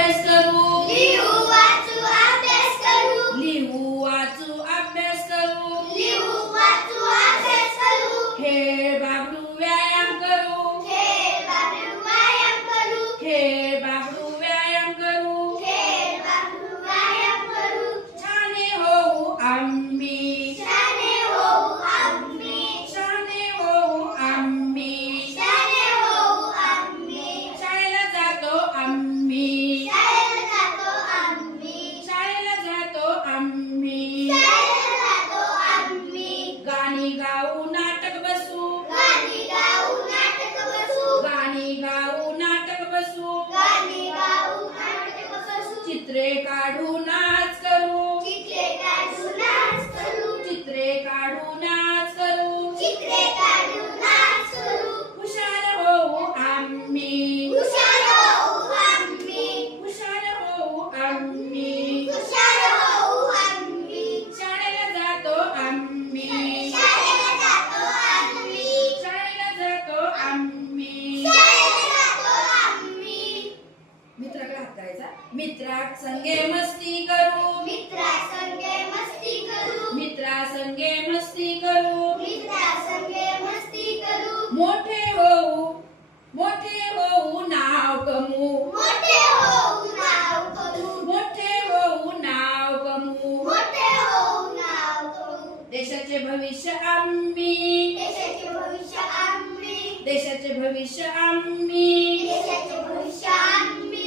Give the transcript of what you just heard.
अभ्यास करू लिहू वाचू अभ्यास करू लिहू वाचू अभ्यास करू लिहू वाचू अभ्यास करू खेळ बागडू व्यायाम करू खेळ बागडू व्यायाम करू खेळ बागडू व्यायाम करू खेळ बागडू व्यायाम करू छाने होऊ आम्ही शाणे होऊ आम्ही छाने होऊ आम्ही शाणे होऊ आम्ही शाळेला जातो आम्ही शाळेला जातो आम्ही शाळेला जातो आम्ही शाळेला जातो आम्ही गाणी गाऊ नाटक बसू गाणी गाऊ नाटक बसू गाणी गाऊ नाटक बसू गाणी गाऊ नाटक बसू चित्रे काढू नाच करू चित्रे काढू नाच करू चित्रे काढू नाच करू चित्रे काढू नाच करू हुशार होऊ आम्ही हुशार होऊ आम्ही हुशार होऊ आम्ही हुशार होऊ आम्ही शाळेला जातो आम्ही शाळेला जातो आम्ही शाळेला जातो आम्ही शाळेला जातो आम्ही मित्राकडे हात करायचा मित्रा संगे मस्ती करू मित्रासंगे मस्ती करू मित्रासंगे मस्ती करू मित्रासंगे मस्ती करू मोठे होऊ नाव कमू मोठे होऊ नाव करू मोठे होऊ नाव कमू मोठे होऊ नाव करू देशाचे भविष्य आम्ही देशाचे भविष्य आम्ही देशाचे भविष्य आम्ही देशाचे भविष्य आम्ही